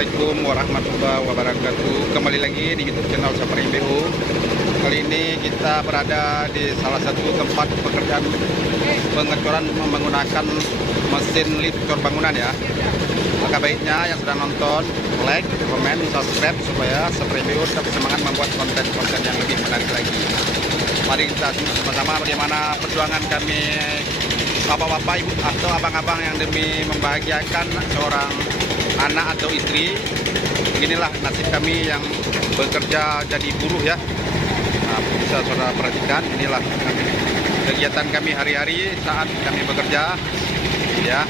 Assalamualaikum warahmatullahi wabarakatuh. Kembali lagi di YouTube channel Sapri BU. Kali ini kita berada di salah satu tempat pekerjaan pengecoran menggunakan mesin lift cor bangunan ya. Maka baiknya yang sudah nonton, like, komen, subscribe supaya Sapri BU tetap semangat membuat konten-konten yang lebih menarik lagi. Mari kita simak sama-sama bagaimana perjuangan kami bapak-bapak, ibu atau abang-abang yang demi membahagiakan seorang anak atau istri. Beginilah nasib kami yang bekerja jadi buruh ya. Nah, bisa saudara perhatikan, inilah kegiatan kami hari-hari saat kami bekerja ya.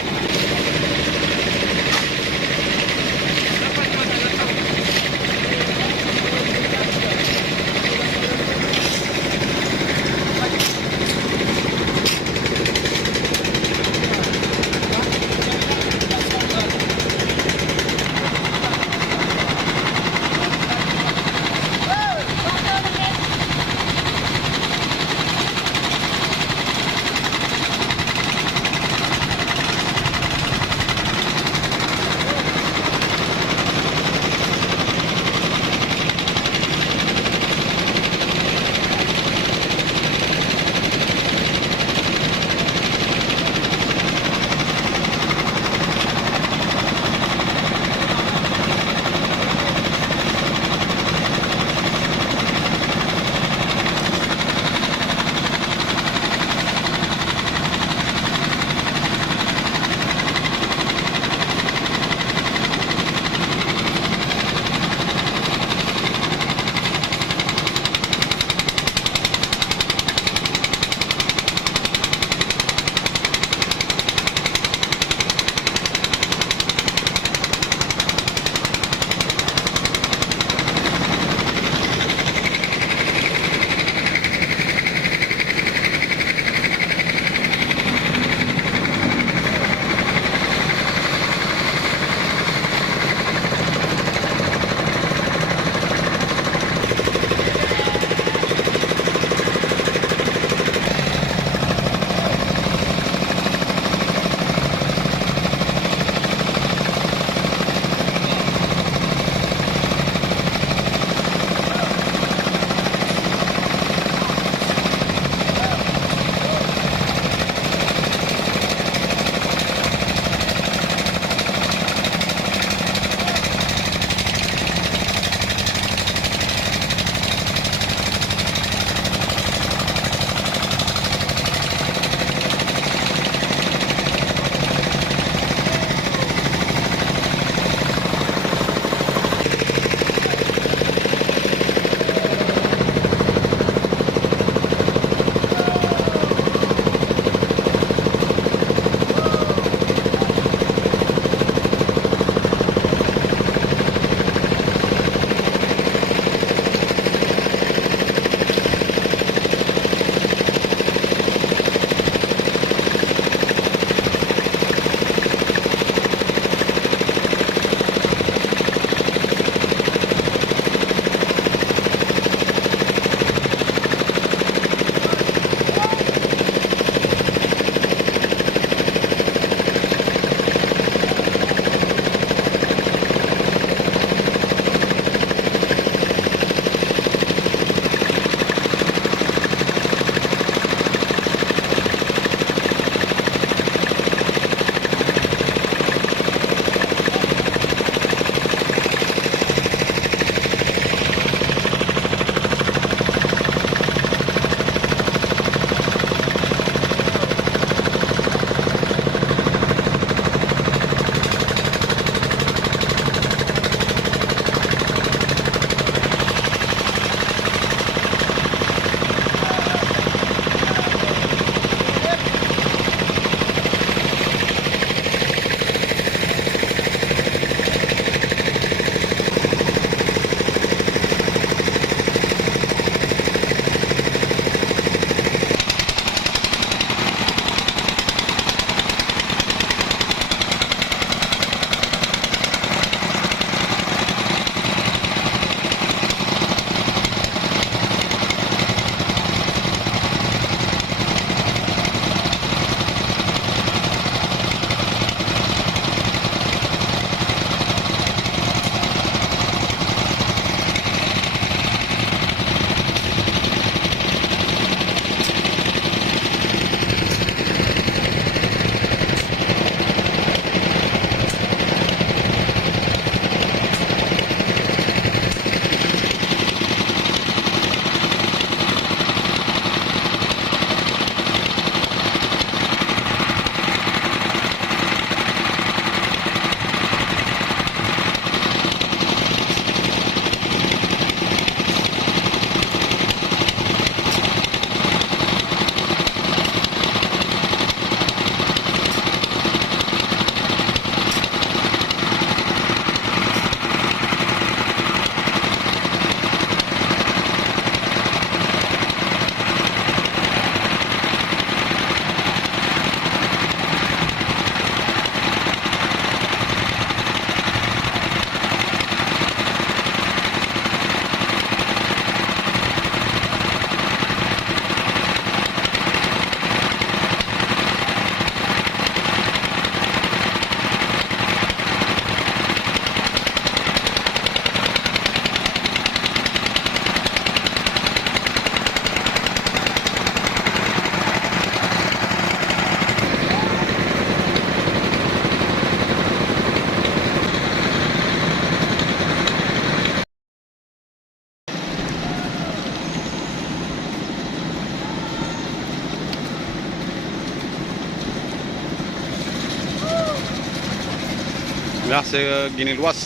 Nah, segini luas.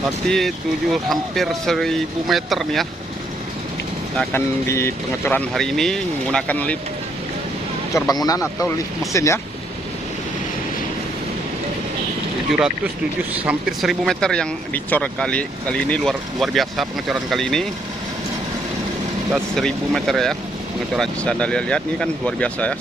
Berarti hampir 1000 meter nih ya. Nah, akan di pengecoran hari ini menggunakan lift cor bangunan atau lift mesin ya. 707 hampir 1000 meter yang dicor kali ini luar biasa pengecoran kali ini. 1000 meter ya pengecoran. Bisa Anda lihat ini kan luar biasa ya.